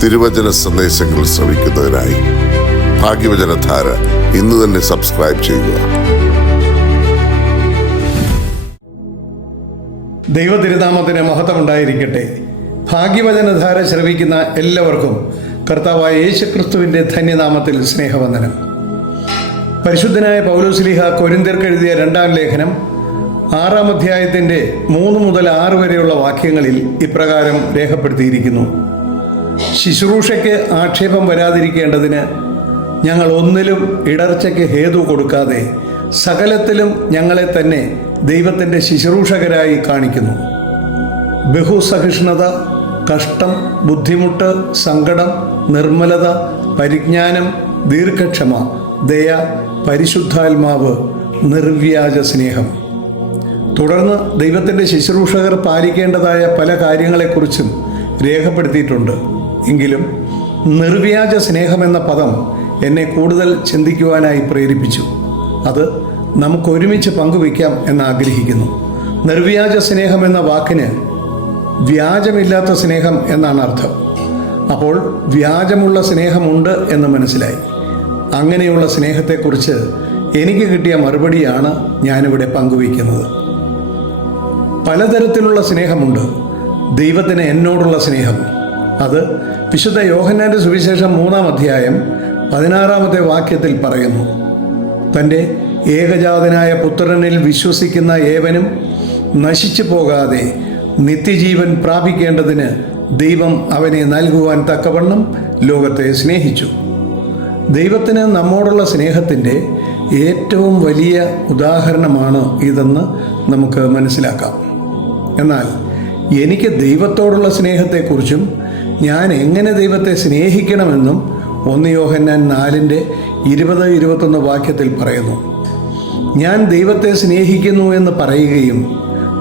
തിരുവചന സന്ദേശങ്ങൾ ശ്രവിക്കുന്നതിനായി ഭാഗ്യവചനധാര ഇന്ന് തന്നെ സബ്സ്ക്രൈബ് ചെയ്യുക. ദൈവതിരുനാമത്തിന് മഹത്വമുണ്ടായിരിക്കട്ടെ. ഭാഗ്യവചനധാര ശ്രവിക്കുന്ന എല്ലാവർക്കും കർത്താവായ യേശുക്രിസ്തുവിൻ്റെ ധന്യനാമത്തിൽ സ്നേഹവന്ദനം. പരിശുദ്ധനായ പൗലോസ്ലീഹ കൊരിന്ത്യർക്ക് എഴുതിയ 2-ാം ലേഖനം 6-ാം അധ്യായത്തിൻ്റെ 3 മുതൽ 6 വരെയുള്ള വാക്യങ്ങളിൽ ഇപ്രകാരം രേഖപ്പെടുത്തിയിരിക്കുന്നു: ശുശ്രൂഷയ്ക്ക് ആക്ഷേപം വരാതിരിക്കേണ്ടതിന് ഞങ്ങൾ ഒന്നിലും ഇടർച്ചയ്ക്ക് ഹേതു കൊടുക്കാതെ സകലത്തിലും ഞങ്ങളെ തന്നെ ദൈവത്തിൻ്റെ ശുശ്രൂഷകരായി കാണിക്കുന്നു. ബഹുസഹിഷ്ണുത, കഷ്ടം, ബുദ്ധിമുട്ട്, സങ്കടം, നിർമ്മലത, പരിജ്ഞാനം, ദീർഘക്ഷമ, ദയ, പരിശുദ്ധാത്മാവ്, നിർവ്യാജ സ്നേഹം. തുടർന്ന് ദൈവത്തിൻ്റെ ശുശ്രൂഷകർ പാലിക്കേണ്ടതായ പല കാര്യങ്ങളെക്കുറിച്ചും രേഖപ്പെടുത്തിയിട്ടുണ്ട്. എങ്കിലും നിർവ്യാജ സ്നേഹമെന്ന പദം എന്നെ കൂടുതൽ ചിന്തിക്കുവാനായി പ്രേരിപ്പിച്ചു. അത് നമുക്കൊരുമിച്ച് പങ്കുവയ്ക്കാം എന്നാഗ്രഹിക്കുന്നു. നിർവ്യാജ സ്നേഹം എന്ന വാക്കിന് വ്യാജമില്ലാത്ത സ്നേഹം എന്നാണ് അർത്ഥം. അപ്പോൾ വ്യാജമുള്ള സ്നേഹമുണ്ട് എന്ന് മനസ്സിലായി. അങ്ങനെയുള്ള സ്നേഹത്തെക്കുറിച്ച് എനിക്ക് കിട്ടിയ മറുപടിയാണ് ഞാനിവിടെ പങ്കുവയ്ക്കുന്നത്. പലതരത്തിലുള്ള സ്നേഹമുണ്ട്. ദൈവത്തിന് എന്നോടുള്ള സ്നേഹം, അത് വിശുദ്ധ യോഹന്നാൻ്റെ സുവിശേഷം 3-ാം അധ്യായം 16-ാമത്തെ വാക്യത്തിൽ പറയുന്നു: തൻ്റെ ഏകജാതനായ പുത്രനിൽ വിശ്വസിക്കുന്ന ഏവനും നശിച്ചു പോകാതെ നിത്യജീവൻ പ്രാപിക്കേണ്ടതിന് ദൈവം അവനെ നൽകുവാൻ തക്കവണ്ണം ലോകത്തെ സ്നേഹിച്ചു. ദൈവത്തിന് നമ്മോടുള്ള സ്നേഹത്തിൻ്റെ ഏറ്റവും വലിയ ഉദാഹരണമാണ് ഇതെന്ന് നമുക്ക് മനസ്സിലാക്കാം. എന്നാൽ എനിക്ക് ദൈവത്തോടുള്ള സ്നേഹത്തെക്കുറിച്ചും ഞാൻ എങ്ങനെ ദൈവത്തെ സ്നേഹിക്കണമെന്നും 1 യോഹന്നാൻ 4:20-21 വാക്യത്തിൽ പറയുന്നു: ഞാൻ ദൈവത്തെ സ്നേഹിക്കുന്നു എന്ന് പറയുകയും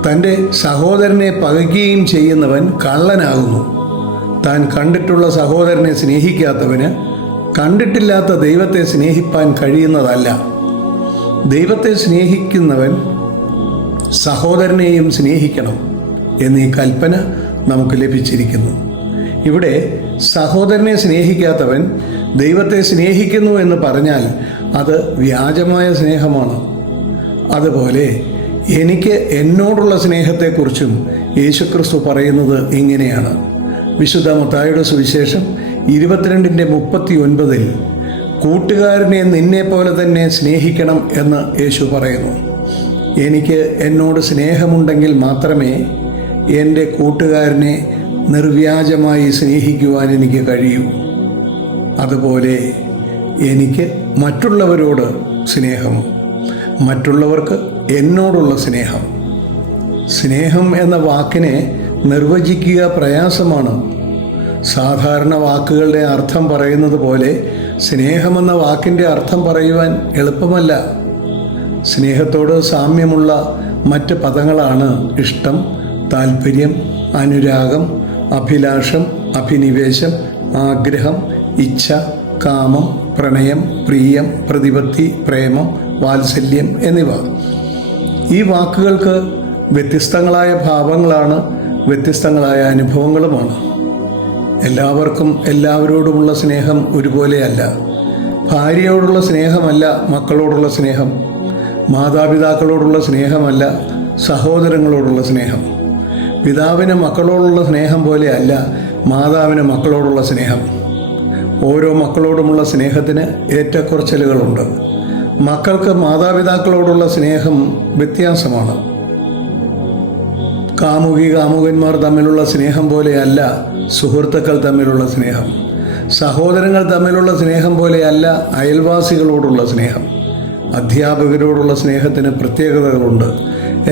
തൻ്റെ സഹോദരനെ പകയ്ക്കുകയും ചെയ്യുന്നവൻ കള്ളനാകുന്നു. താൻ കണ്ടിട്ടുള്ള സഹോദരനെ സ്നേഹിക്കാത്തവന് കണ്ടിട്ടില്ലാത്ത ദൈവത്തെ സ്നേഹിപ്പാൻ കഴിയുന്നതല്ല. ദൈവത്തെ സ്നേഹിക്കുന്നവൻ സഹോദരനെയും സ്നേഹിക്കണം എന്നീ കൽപ്പന നമുക്ക് ലഭിച്ചിരിക്കുന്നു. ഇവിടെ സഹോദരനെ സ്നേഹിക്കാത്തവൻ ദൈവത്തെ സ്നേഹിക്കുന്നു എന്ന് പറഞ്ഞാൽ അത് വ്യാജമായ സ്നേഹമാണ്. അതുപോലെ എനിക്ക് എന്നോടുള്ള സ്നേഹത്തെക്കുറിച്ചും യേശുക്രിസ്തു പറയുന്നത് ഇങ്ങനെയാണ്. വിശുദ്ധ മത്തായിയുടെ സുവിശേഷം 22:39 കൂട്ടുകാരനെ നിന്നെപ്പോലെ തന്നെ സ്നേഹിക്കണം എന്ന് യേശു പറയുന്നു. എനിക്ക് എന്നോട് സ്നേഹമുണ്ടെങ്കിൽ മാത്രമേ എൻ്റെ കൂട്ടുകാരനെ നിർവ്യാജമായി സ്നേഹിക്കുവാൻ എനിക്ക് കഴിയൂ. അതുപോലെ എനിക്ക് മറ്റുള്ളവരോട് സ്നേഹം, മറ്റുള്ളവർക്ക് എന്നോടുള്ള സ്നേഹം. സ്നേഹം എന്ന വാക്കിനെ നിർവചിക്കുക പ്രയാസമാണ്. സാധാരണ വാക്കുകളുടെ അർത്ഥം പറയുന്നത് പോലെ സ്നേഹമെന്ന വാക്കിൻ്റെ അർത്ഥം പറയുവാൻ എളുപ്പമല്ല. സ്നേഹത്തോട് സാമ്യമുള്ള മറ്റ് പദങ്ങളാണ് ഇഷ്ടം, താല്പര്യം, അനുരാഗം, അഭിലാഷം, അഭിനിവേശം, ആഗ്രഹം, ഇച്ഛ, കാമം, പ്രണയം, പ്രിയം, പ്രതിപത്തി, പ്രേമം, വാത്സല്യം എന്നിവ. ഈ വാക്കുകൾക്ക് വ്യത്യസ്തങ്ങളായ ഭാവങ്ങളാണ്, വ്യത്യസ്തങ്ങളായ അനുഭവങ്ങളുമാണ്. എല്ലാവർക്കും എല്ലാവരോടുമുള്ള സ്നേഹം ഒരുപോലെയല്ല. ഭാര്യയോടുള്ള സ്നേഹമല്ല മക്കളോടുള്ള സ്നേഹം. മാതാപിതാക്കളോടുള്ള സ്നേഹമല്ല സഹോദരങ്ങളോടുള്ള സ്നേഹം. പിതാവിന് മക്കളോടുള്ള സ്നേഹം പോലെയല്ല മാതാവിന് മക്കളോടുള്ള സ്നേഹം. ഓരോ മക്കളോടുമുള്ള സ്നേഹത്തിന് ഏറ്റക്കുറച്ചിലുകളുണ്ട്. മക്കൾക്ക് മാതാപിതാക്കളോടുള്ള സ്നേഹം വ്യത്യാസമാണ്. കാമുകന്മാർ തമ്മിലുള്ള സ്നേഹം പോലെയല്ല സുഹൃത്തുക്കൾ തമ്മിലുള്ള സ്നേഹം. സഹോദരങ്ങൾ തമ്മിലുള്ള സ്നേഹം പോലെയല്ല അയൽവാസികളോടുള്ള സ്നേഹം. അധ്യാപകരോടുള്ള സ്നേഹത്തിന് പ്രത്യേകതകളുണ്ട്.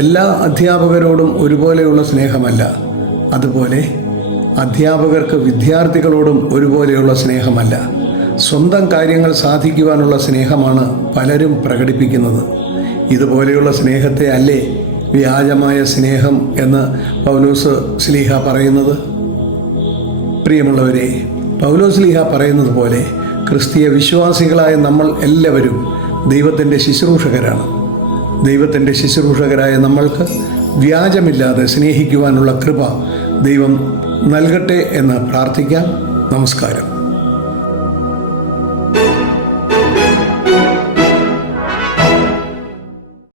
എല്ലാ അധ്യാപകരോടും ഒരുപോലെയുള്ള സ്നേഹമല്ല. അതുപോലെ അധ്യാപകർക്ക് വിദ്യാർത്ഥികളോടും ഒരുപോലെയുള്ള സ്നേഹമല്ല. സ്വന്തം കാര്യങ്ങൾ സാധിക്കുവാനുള്ള സ്നേഹമാണ് പലരും പ്രകടിപ്പിക്കുന്നത്. ഇതുപോലെയുള്ള സ്നേഹത്തെ അല്ലേ വ്യാജമായ സ്നേഹം എന്ന് പൗലോസ് ശ്ലീഹ പറയുന്നത്? പ്രിയമുള്ളവരെ, പൗലോസ് ശ്ലീഹ പറയുന്നത് പോലെ ക്രിസ്തീയ വിശ്വാസികളായ നമ്മൾ എല്ലാവരും ദൈവത്തിൻ്റെ ശുശ്രൂഷകരാണ്. ദൈവത്തിൻ്റെ ശുശ്രൂഷകരായ നമ്മൾക്ക് വ്യാജമില്ലാതെ സ്നേഹിക്കുവാനുള്ള കൃപ ദൈവം നൽകട്ടെ എന്ന് പ്രാർത്ഥിക്കാം. നമസ്കാരം.